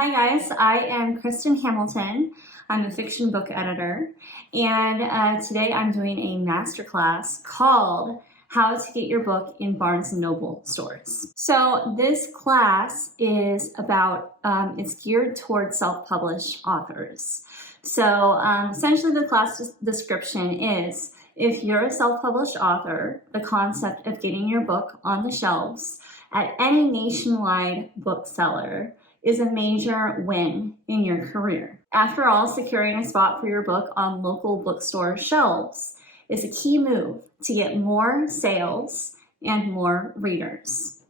Hi guys, I am Kristen Hamilton. I'm a fiction book editor, and today I'm doing a masterclass called How to Get Your Book in Barnes & Noble stores. So this class is about, it's geared towards self-published authors. So essentially the class description is, if you're a self-published author, the concept of getting your book on the shelves at any nationwide bookseller is a major win in your career. After all, securing a spot for your book on local bookstore shelves is a key move to get more sales and more readers.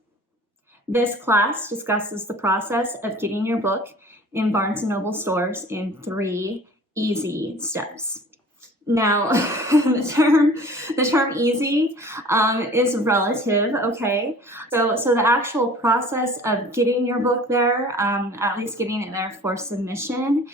This class discusses the process of getting your book in Barnes & Noble stores in 3 easy steps. Now, the term easy is relative, okay? So the actual process of getting your book there, at least getting it there for submission,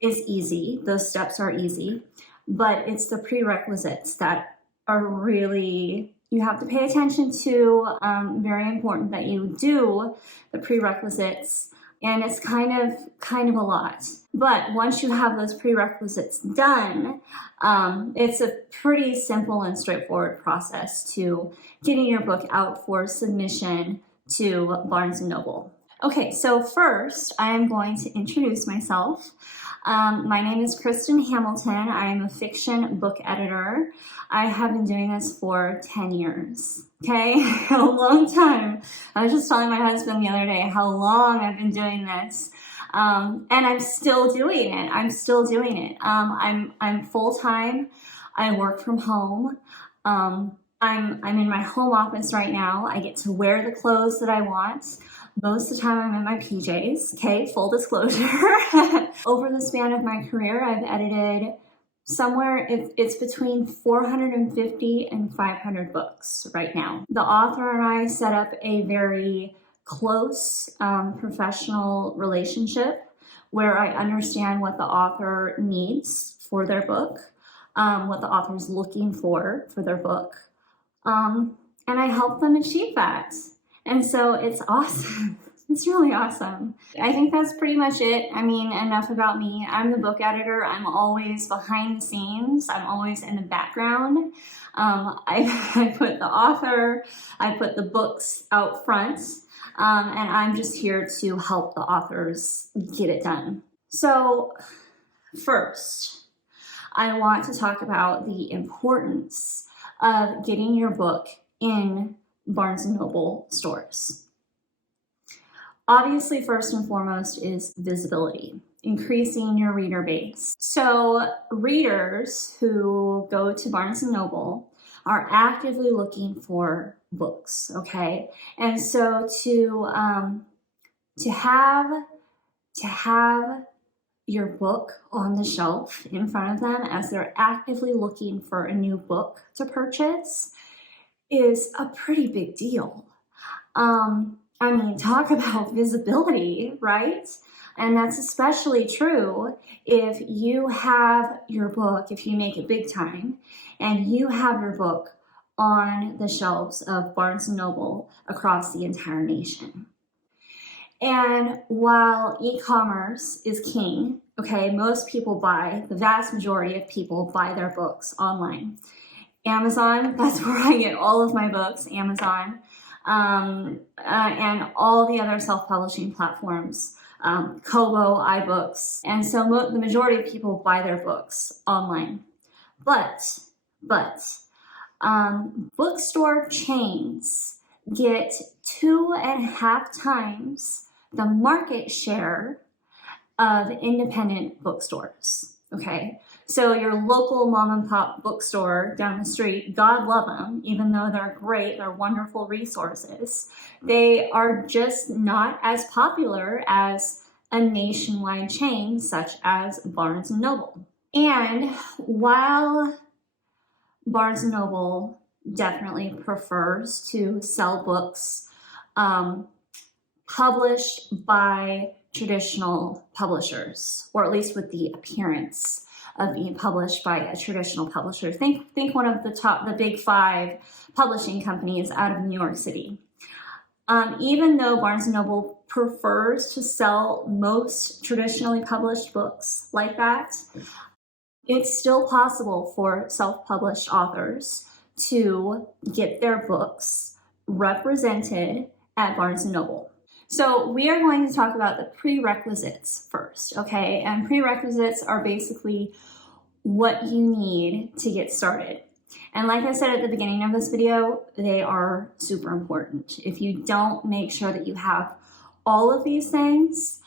is easy. Those steps are easy, but it's the prerequisites that are really, you have to pay attention to. Very important that you do the prerequisites, and it's kind of a lot. But once you have those prerequisites done, it's a pretty simple and straightforward process to getting your book out for submission to Barnes & Noble. Okay, so first I am going to introduce myself. My name is Kristen Hamilton. I am a fiction book editor. I have been doing this for 10 years, okay? A long time. I was just telling my husband the other day how long I've been doing this. And I'm still doing it. I'm full-time. I work from home. I'm in my home office right now. I get to wear the clothes that I want. Most of the time I'm in my PJs, okay, full disclosure. Over the span of my career, I've edited somewhere, it's between 450 and 500 books right now. The author and I set up a very close professional relationship where I understand what the author needs for their book, what the author is looking for their book, and I help them achieve that. And so it's awesome. It's really awesome. I think that's pretty much it. I mean, enough about me. I'm the book editor. I'm always behind the scenes. I'm always in the background. I put the author, I put the books out front, and I'm just here to help the authors get it done. So first, I want to talk about the importance of getting your book in Barnes & Noble stores. Obviously, first and foremost is visibility, increasing your reader base. So readers who go to Barnes & Noble are actively looking for books, okay? And so to have your book on the shelf in front of them as they're actively looking for a new book to purchase is a pretty big deal. I mean, talk about visibility, right? And that's especially true if you have your book, if you make it big time, and you have your book on the shelves of Barnes & Noble across the entire nation. And while e-commerce is king, okay, most people the vast majority of people buy their books online. Amazon, that's where I get all of my books, Amazon, and all the other self-publishing platforms, Kobo, iBooks. And so the majority of people buy their books online. But bookstore chains get 2.5 times the market share of independent bookstores, okay? So your local mom and pop bookstore down the street, God love them, even though they're great, they're wonderful resources, they are just not as popular as a nationwide chain such as Barnes & Noble. And while Barnes & Noble definitely prefers to sell books published by traditional publishers, or at least with the appearance of being published by a traditional publisher. Think one of the big 5 publishing companies out of New York City. Even though Barnes & Noble prefers to sell most traditionally published books like that, it's still possible for self-published authors to get their books represented at Barnes & Noble. So we are going to talk about the prerequisites first, okay? And prerequisites are basically what you need to get started. And like I said at the beginning of this video, they are super important. If you don't make sure that you have all of these things,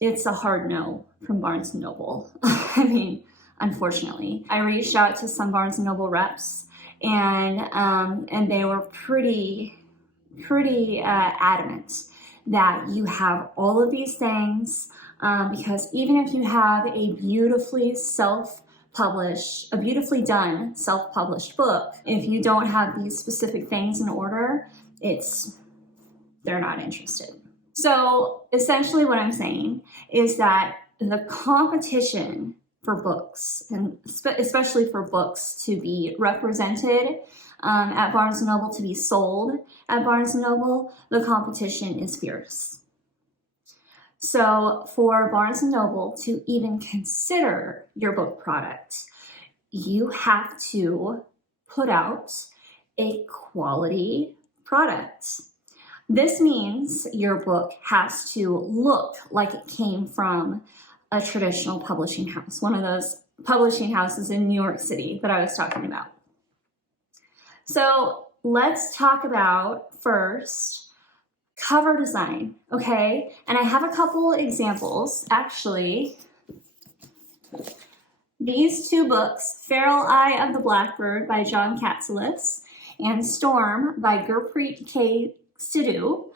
it's a hard no from Barnes & Noble. I mean, unfortunately. I reached out to some Barnes & Noble reps, and they were pretty adamant that you have all of these things, because even if you have a beautifully done self-published book, if you don't have these specific things in order, they're not interested. So essentially what I'm saying is that the competition for books, and especially for books to be represented at Barnes & Noble, to be sold at Barnes & Noble, the competition is fierce. So for Barnes & Noble to even consider your book product, you have to put out a quality product. This means your book has to look like it came from a traditional publishing house, one of those publishing houses in New York City that I was talking about. So let's talk about first cover design, okay? And I have a couple examples. Actually, these two books, Feral Eye of the Blackbird by John Katselis and Storm by Gurpreet K. Sidhu,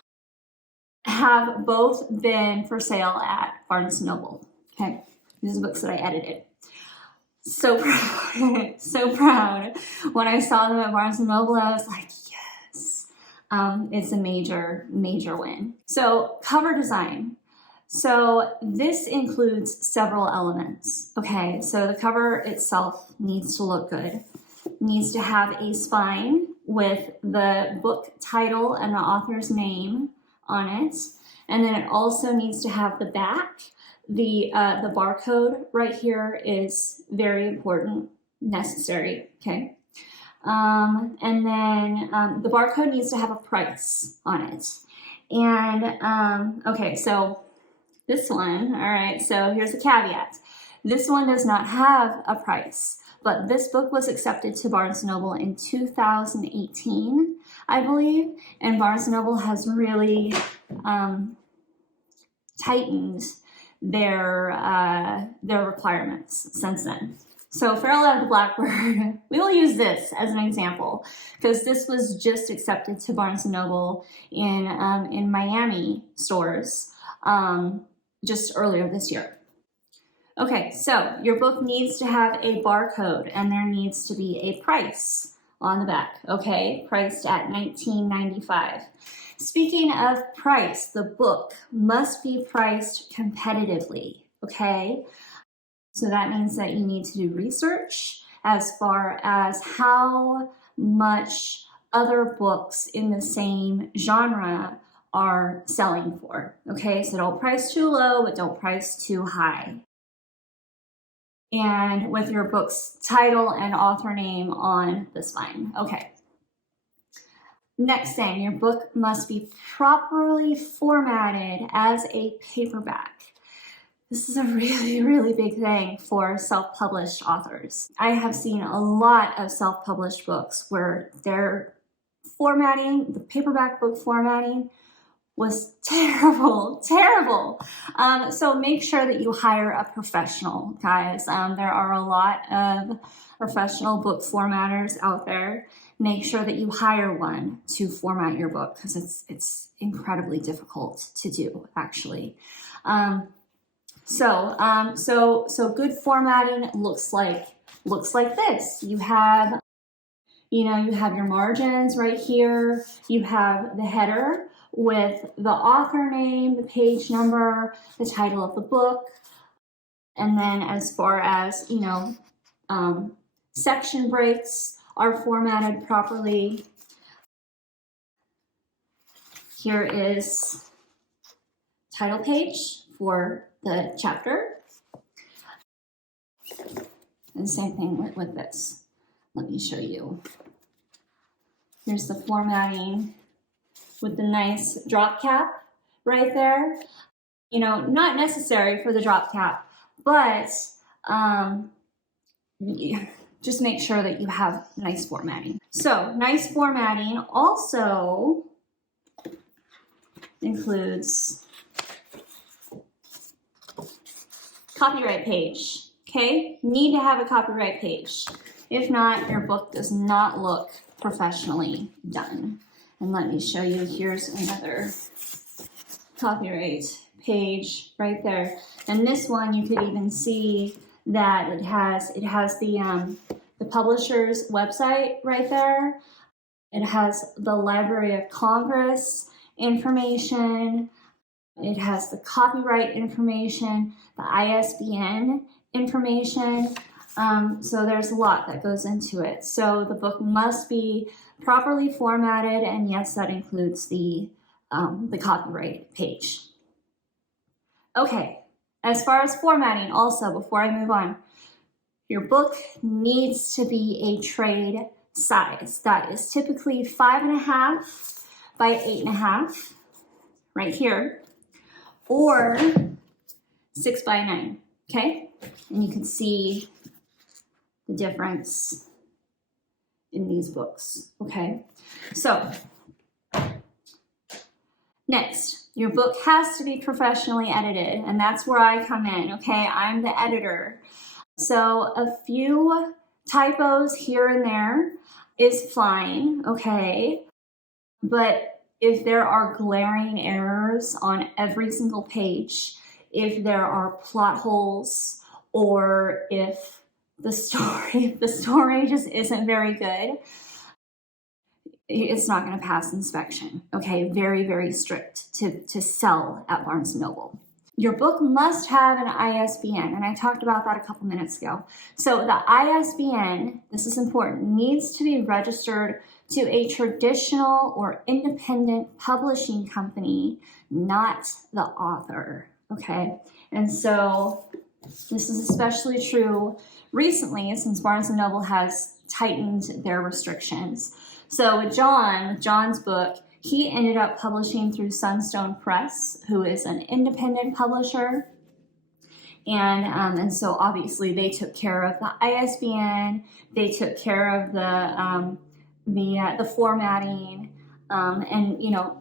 have both been for sale at Barnes & Noble, okay? These are books that I edited. So proud, so proud. When I saw them at Barnes & Noble, I was like, yes. It's a major win. So cover design. So this includes several elements, okay? So the cover itself needs to look good. It needs to have a spine with the book title and the author's name on it. And then it also needs to have the back. The barcode right here is very important, necessary, okay? And then the barcode needs to have a price on it. And, okay, so this one, all right, so here's a caveat. This one does not have a price, but this book was accepted to Barnes & Noble in 2018, I believe, and Barnes & Noble has really tightened their requirements since then. So Feral Eye of the Blackbird, we will use this as an example because this was just accepted to Barnes & Noble in Miami stores just earlier this year. Okay, so your book needs to have a barcode and there needs to be a price on the back, okay? Priced at $19.95. Speaking of price, the book must be priced competitively, okay? So that means that you need to do research as far as how much other books in the same genre are selling for, okay? So don't price too low, but don't price too high. And with your book's title and author name on the spine, okay. Next thing, your book must be properly formatted as a paperback. This is a really big thing for self-published authors. I have seen a lot of self-published books where their formatting, the paperback book formatting, was terrible. So make sure that you hire a professional, guys. There are a lot of professional book formatters out there. Make sure that you hire one to format your book because it's incredibly difficult to do, actually. So good formatting looks like this. You have your margins right here. You have the header with the author name, the page number, the title of the book, and then as far as section breaks are formatted properly. Here is title page for the chapter. And same thing with this. Let me show you. Here's the formatting with the nice drop cap right there. You know, not necessary for the drop cap, but just make sure that you have nice formatting. So nice formatting also includes copyright page. Okay, need to have a copyright page. If not, your book does not look professionally done. And let me show you, here's another copyright page right there. And this one, you could even see that it has the publisher's website right there. It has the Library of Congress information. It has the copyright information, the ISBN information. So there's a lot that goes into it. So the book must be properly formatted, and yes, that includes the copyright page. Okay, as far as formatting also, before I move on, your book needs to be a trade size. That is typically 5.5 by 8.5, right here, or 6 by 9, okay? And you can see the difference in these books, okay? So, next, your book has to be professionally edited, and that's where I come in, okay? I'm the editor. So a few typos here and there is fine, okay? But if there are glaring errors on every single page, if there are plot holes, or if the story just isn't very good, it's not going to pass inspection, okay? Very, very strict to sell at Barnes & Noble. Your book must have an ISBN, and I talked about that a couple minutes ago. So the ISBN, this is important, needs to be registered to a traditional or independent publishing company, not the author, okay? And so this is especially true recently since Barnes & Noble has tightened their restrictions. So with John's book, he ended up publishing through Sunstone Press, who is an independent publisher. And so obviously they took care of the ISBN, they took care of the formatting, and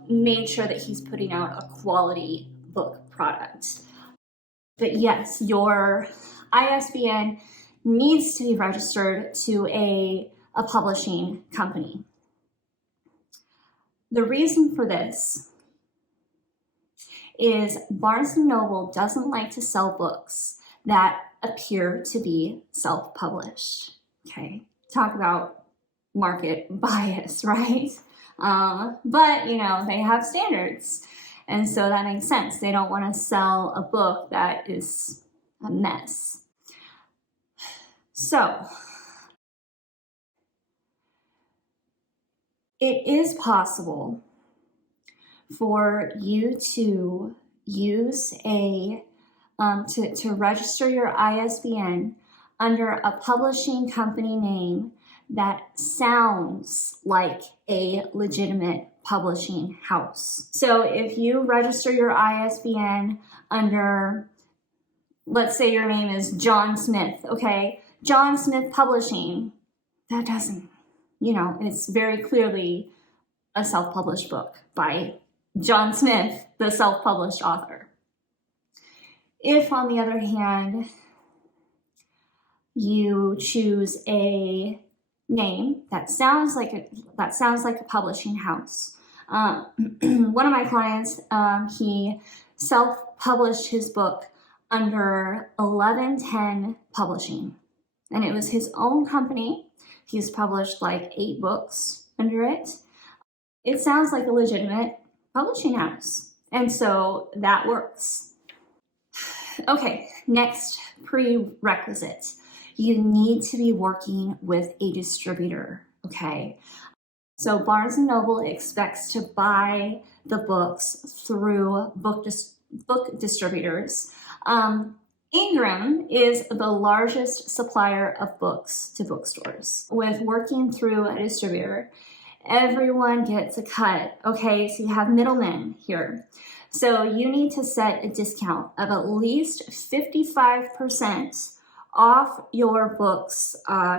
made sure that he's putting out a quality book product. But yes, your ISBN needs to be registered to a publishing company. The reason for this is Barnes & Noble doesn't like to sell books that appear to be self-published, okay? Talk about market bias, right? But, they have standards, and so that makes sense. They don't want to sell a book that is a mess. So, it is possible for you to use to register your ISBN under a publishing company name that sounds like a legitimate publishing house. So if you register your ISBN under, let's say your name is John Smith, okay? John Smith Publishing, that doesn't, it's very clearly a self-published book by John Smith, the self-published author. If, on the other hand, you choose a name that sounds like a publishing house. One of my clients, he self-published his book under 1110 Publishing, and it was his own company. He's published like 8 books under it. It sounds like a legitimate publishing house, and so that works. Okay, next prerequisite. You need to be working with a distributor, okay? So Barnes & Noble expects to buy the books through book distributors. Ingram is the largest supplier of books to bookstores. With working through a distributor, everyone gets a cut. Okay, so you have middlemen here. So you need to set a discount of at least 55% off your book's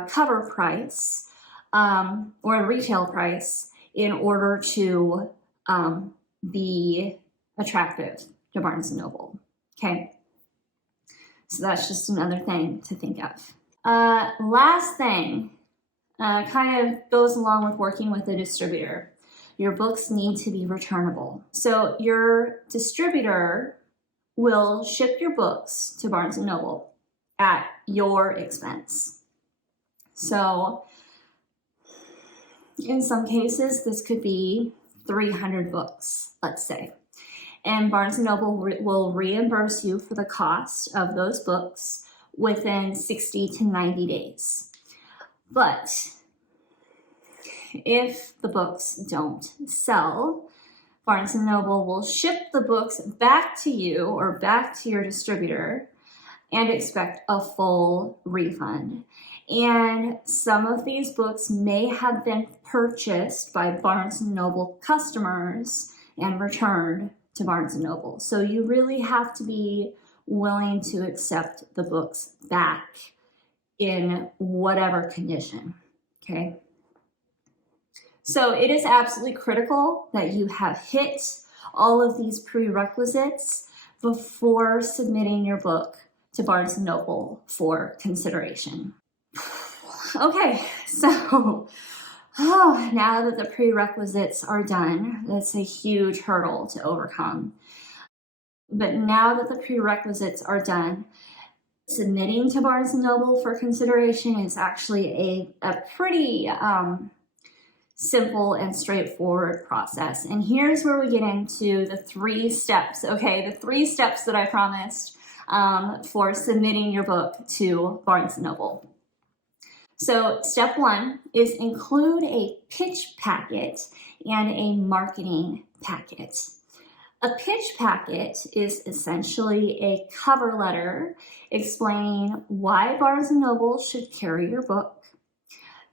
cover price or retail price in order to be attractive to Barnes & Noble. Okay, so that's just another thing to think of. Last thing, kind of goes along with working with a distributor. Your books need to be returnable. So your distributor will ship your books to Barnes & Noble at your expense. So in some cases, this could be 300 books, let's say. And Barnes & Noble will reimburse you for the cost of those books within 60 to 90 days. But if the books don't sell, Barnes & Noble will ship the books back to you or back to your distributor and expect a full refund. And some of these books may have been purchased by Barnes & Noble customers and returned to Barnes & Noble. So you really have to be willing to accept the books back in whatever condition, okay? So it is absolutely critical that you have hit all of these prerequisites before submitting your book to Barnes & Noble for consideration. Okay, so now that the prerequisites are done, that's a huge hurdle to overcome. But now that the prerequisites are done, submitting to Barnes & Noble for consideration is actually a pretty simple and straightforward process. And here's where we get into the 3 steps, okay? The 3 steps that I promised for submitting your book to Barnes & Noble. So step 1 is include a pitch packet and a marketing packet. A pitch packet is essentially a cover letter explaining why Barnes & Noble should carry your book,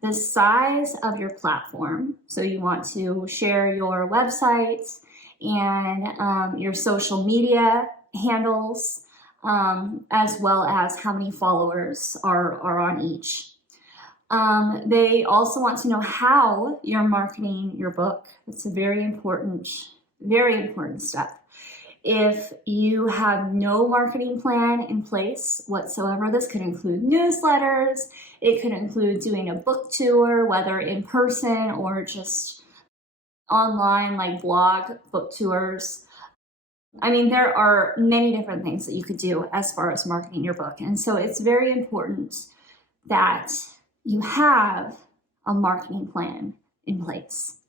the size of your platform. So you want to share your website and your social media handles, as well as how many followers are on each. They also want to know how you're marketing your book. It's a very important step. If you have no marketing plan in place whatsoever, this could include newsletters, it could include doing a book tour, whether in person or just online, like blog book tours. I mean, there are many different things that you could do as far as marketing your book. And so it's very important that you have a marketing plan in place.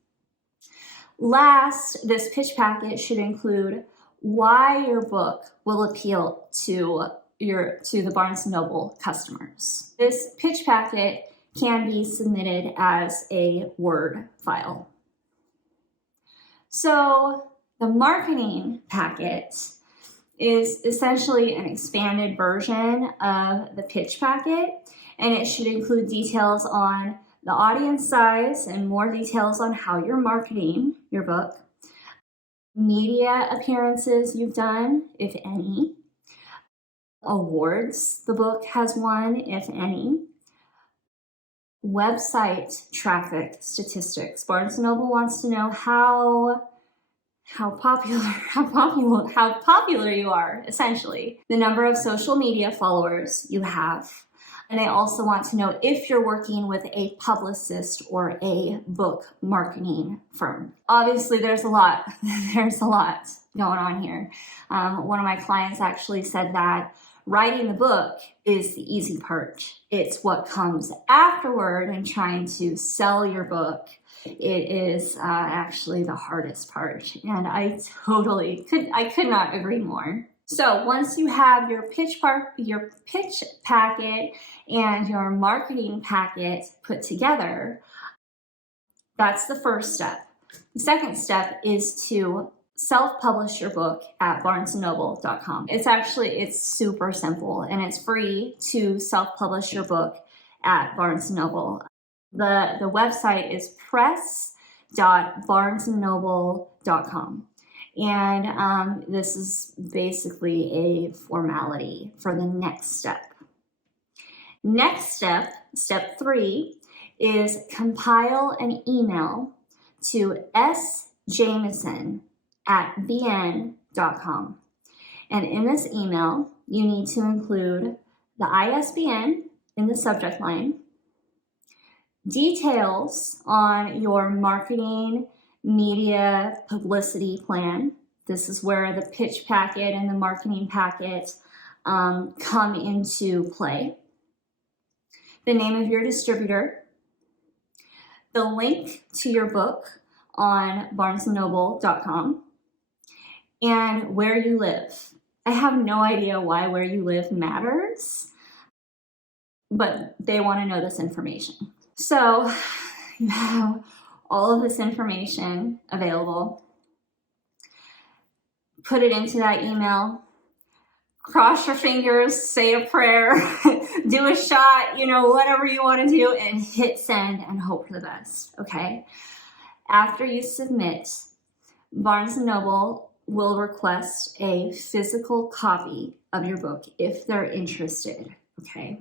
Last, this pitch packet should include why your book will appeal to the Barnes & Noble customers. This pitch packet can be submitted as a Word file. So the marketing packet is essentially an expanded version of the pitch packet, and it should include details on the audience size and more details on how you're marketing your book, media appearances you've done, if any, awards the book has won, if any, website traffic statistics. Barnes & Noble wants to know how popular you are, essentially. The number of social media followers you have. And they also want to know if you're working with a publicist or a book marketing firm. Obviously, there's a lot going on here. One of my clients actually said that writing the book is the easy part. It's what comes afterward and trying to sell your book. It is actually the hardest part. And I could not agree more. So once you have your pitch packet and your marketing packet put together, That's the first step. The second step is to self-publish your book at barnesandnoble.com. It's super simple, and it's free to self-publish your book at Barnes & Noble. The website is press.barnesandnoble.com. And this is basically a formality for the next step. Next step, step 3, is compile an email to sjameson@bn.com. And in this email, you need to include the ISBN in the subject line, details on your marketing, media, publicity plan. This is where the pitch packet and the marketing packet come into play. The name of your distributor, the link to your book on barnesandnoble.com, and where you live. I have no idea why where you live matters, but they want to know this information. So you have all of this information available. Put it into that email. Cross your fingers, say a prayer, do a shot, whatever you want to do, and hit send and hope for the best, okay? After you submit, Barnes & Noble will request a physical copy of your book if they're interested, okay?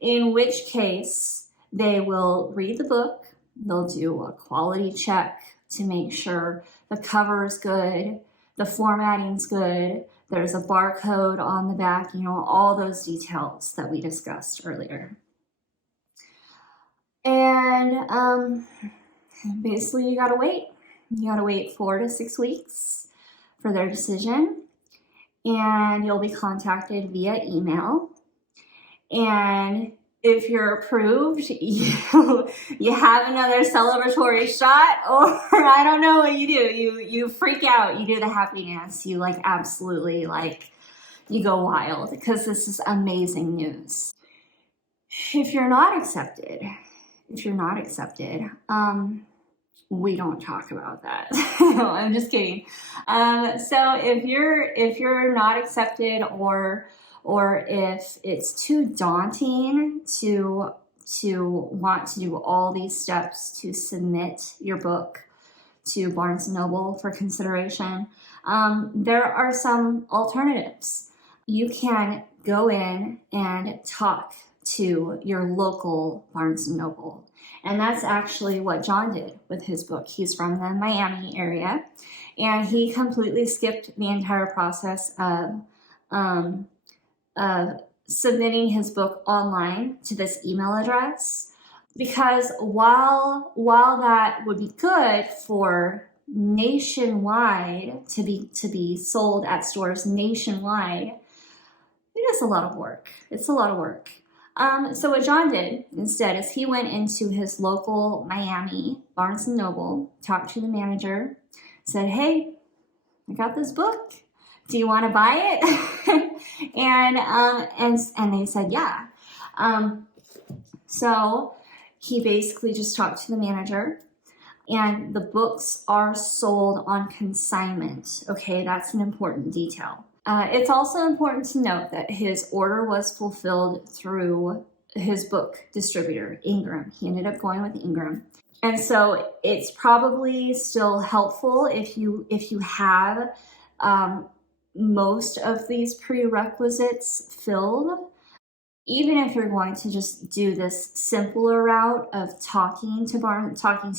In which case, they will read the book, they'll do a quality check to make sure the cover is good, the formatting's good, there's a barcode on the back, all those details that we discussed earlier. And basically you gotta wait. You gotta wait 4 to 6 weeks for their decision, and you'll be contacted via email. And if you're approved, you have another celebratory shot, or I don't know what you do. You freak out, you do the happy dance, you absolutely you go wild because this is amazing news. If you're not accepted, we don't talk about that. No, I'm just kidding. So if you're not accepted, or if it's too daunting to want to do all these steps to submit your book to Barnes & Noble for consideration, there are some alternatives. You can go in and talk to your local Barnes & Noble. And that's actually what John did with his book. He's from the Miami area, and he completely skipped the entire process of submitting his book online to this email address, because while that would be good for nationwide to be sold at stores nationwide, it is a lot of work. It's a lot of work. So what John did instead is he went into his local Miami Barnes & Noble, talked to the manager, said, "Hey, I got this book. Do you want to buy it?" and they said, yeah. So he basically just talked to the manager, and the books are sold on consignment. Okay, that's an important detail. It's also important to note that his order was fulfilled through his book distributor, Ingram. He ended up going with Ingram. And so it's probably still helpful if you have most of these prerequisites filled, even if you're going to just do this simpler route of talking to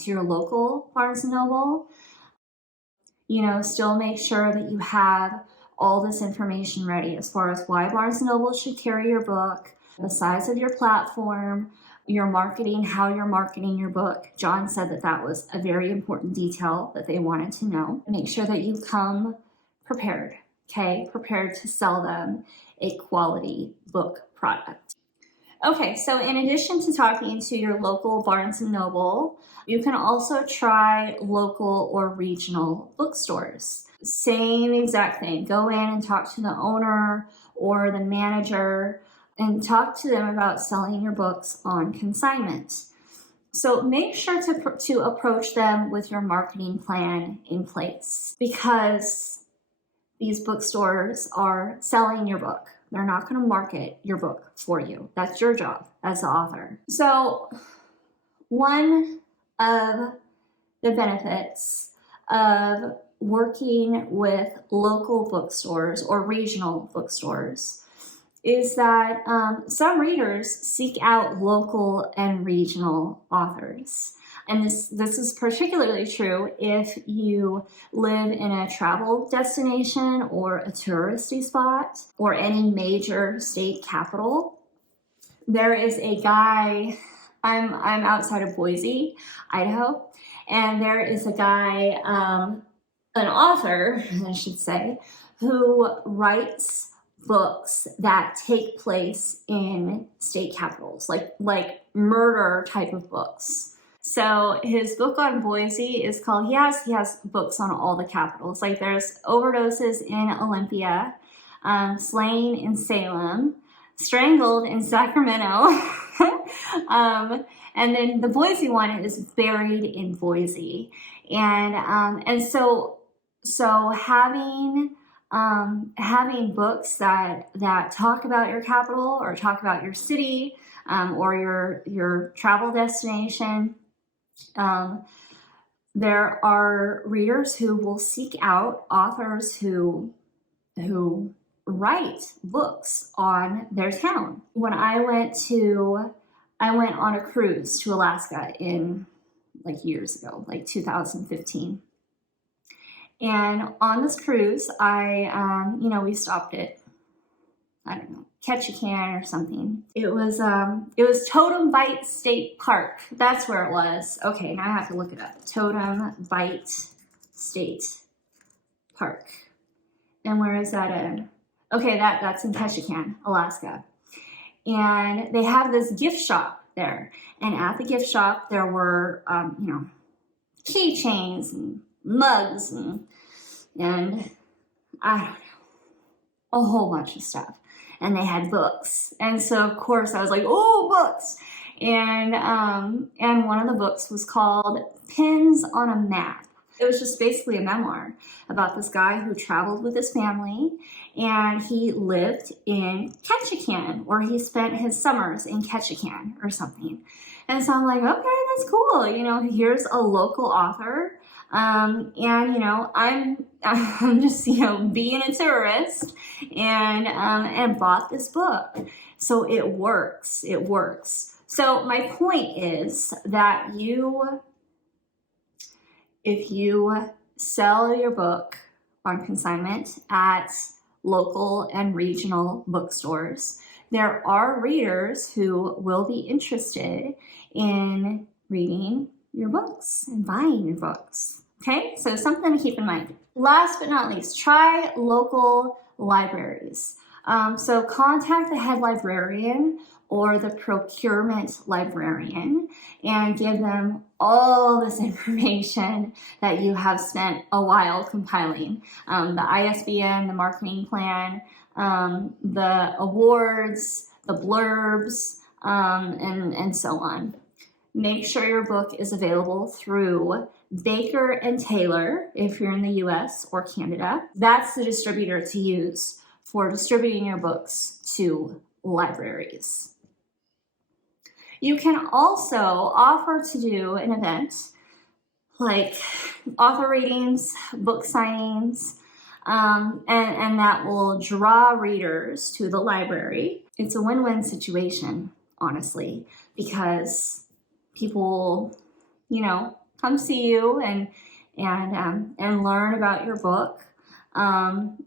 your local Barnes & Noble. Still make sure that you have all this information ready as far as why Barnes & Noble should carry your book, the size of your platform, your marketing, how you're marketing your book. John said that was a very important detail that they wanted to know. Make sure that you come prepared, okay? Prepared to sell them a quality book product. Okay, so in addition to talking to your local Barnes & Noble, you can also try local or regional bookstores. Same exact thing. Go in and talk to the owner or the manager and talk to them about selling your books on consignment. So make sure to approach them with your marketing plan in place, because these bookstores are selling your book. They're not going to market your book for you. That's your job as the author. So one of the benefits of working with local bookstores or regional bookstores is that some readers seek out local and regional authors. And this is particularly true if you live in a travel destination or a touristy spot or any major state capital. There is a guy, I'm outside of Boise, Idaho, and there is a guy, an author, I should say, who writes books that take place in state capitals, like murder type of books. So his book on Boise is called, he has books on all the capitals. Like there's overdoses in Olympia, slain in Salem, strangled in Sacramento, and then the Boise one is buried in Boise. And so having books that talk about your capital or talk about your city or your travel destination, there are readers who will seek out authors who write books on their town. When I went on a cruise to Alaska in years ago, 2015. And on this cruise, we stopped at, I don't know, Ketchikan or something. It was Totem Bite State Park. That's where it was. Okay, now I have to look it up. Totem Bite State Park. And where is that in? Okay, that's in Ketchikan, Alaska. And they have this gift shop there. And at the gift shop, there were, keychains and mugs and I don't know, a whole bunch of stuff. And they had books. And so of course I was like, oh, books. And one of the books was called Pins on a Map. It was just basically a memoir about this guy who traveled with his family, and he lived in Ketchikan, or he spent his summers in Ketchikan or something. And so I'm like, okay, that's cool. Here's a local author. I'm just, being a tourist and bought this book. So it works. So my point is that if you sell your book on consignment at local and regional bookstores, there are readers who will be interested in reading your books and buying your books. Okay, so something to keep in mind. Last but not least, try local libraries. So contact the head librarian or the procurement librarian and give them all this information that you have spent a while compiling. The ISBN, the marketing plan, the awards, the blurbs, and so on. Make sure your book is available through Baker and Taylor if you're in the US or Canada. That's the distributor to use for distributing your books to libraries. You can also offer to do an event like author readings, book signings, and that will draw readers to the library. It's a win-win situation, honestly, because people, come see you and learn about your book.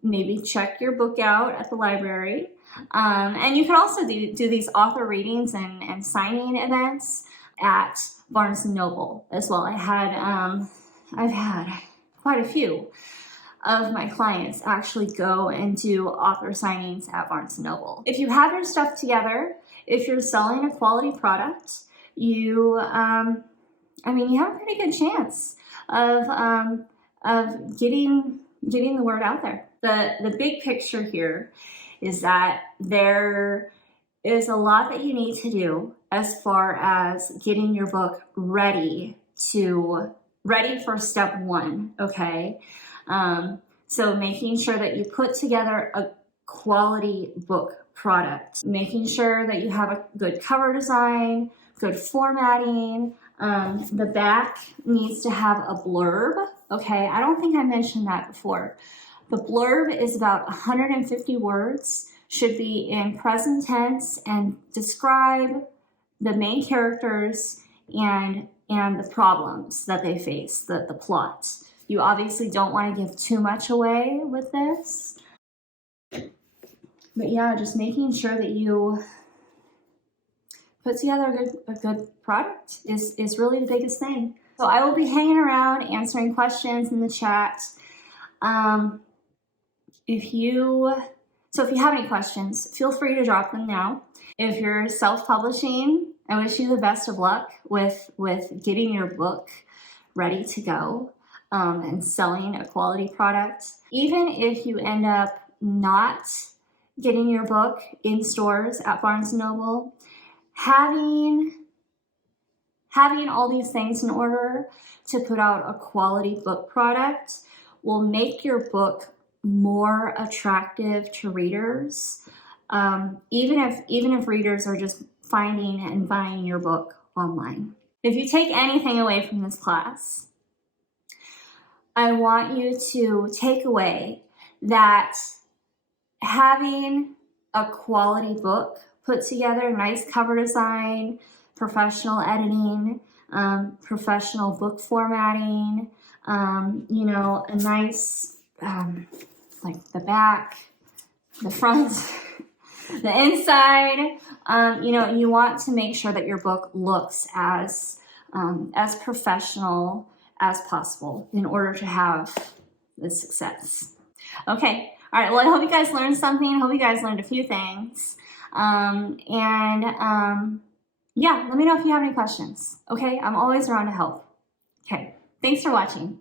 Maybe check your book out at the library. And you can also do these author readings and signing events at Barnes & Noble as well. I've had quite a few of my clients actually go and do author signings at Barnes & Noble. If you have your stuff together, if you're selling a quality product, you have a pretty good chance of getting the word out there. The big picture here is that there is a lot that you need to do as far as getting your book ready for step one, okay? So making sure that you put together a quality book product, making sure that you have a good cover design, good formatting. The back needs to have a blurb, okay? I don't think I mentioned that before. The blurb is about 150 words, should be in present tense and describe the main characters and the problems that they face, the plot. You obviously don't want to give too much away with this. But yeah, just making sure that you put together a good product is really the biggest thing. So I will be hanging around answering questions in the chat. If you have any questions, feel free to drop them now. If you're self-publishing, I wish you the best of luck with getting your book ready to go and selling a quality product. Even if you end up not getting your book in stores at Barnes & Noble, having all these things in order to put out a quality book product will make your book more attractive to readers, even if readers are just finding and buying your book online. If you take anything away from this class, I want you to take away that having a quality book put together, nice cover design, professional editing, professional book formatting, a nice, like the back, the front, the inside, you want to make sure that your book looks as professional as possible in order to have the success. Okay, all right, well, I hope you guys learned something. I hope you guys learned a few things. Yeah, let me know if you have any questions, okay? I'm always around to help. Okay, thanks for watching.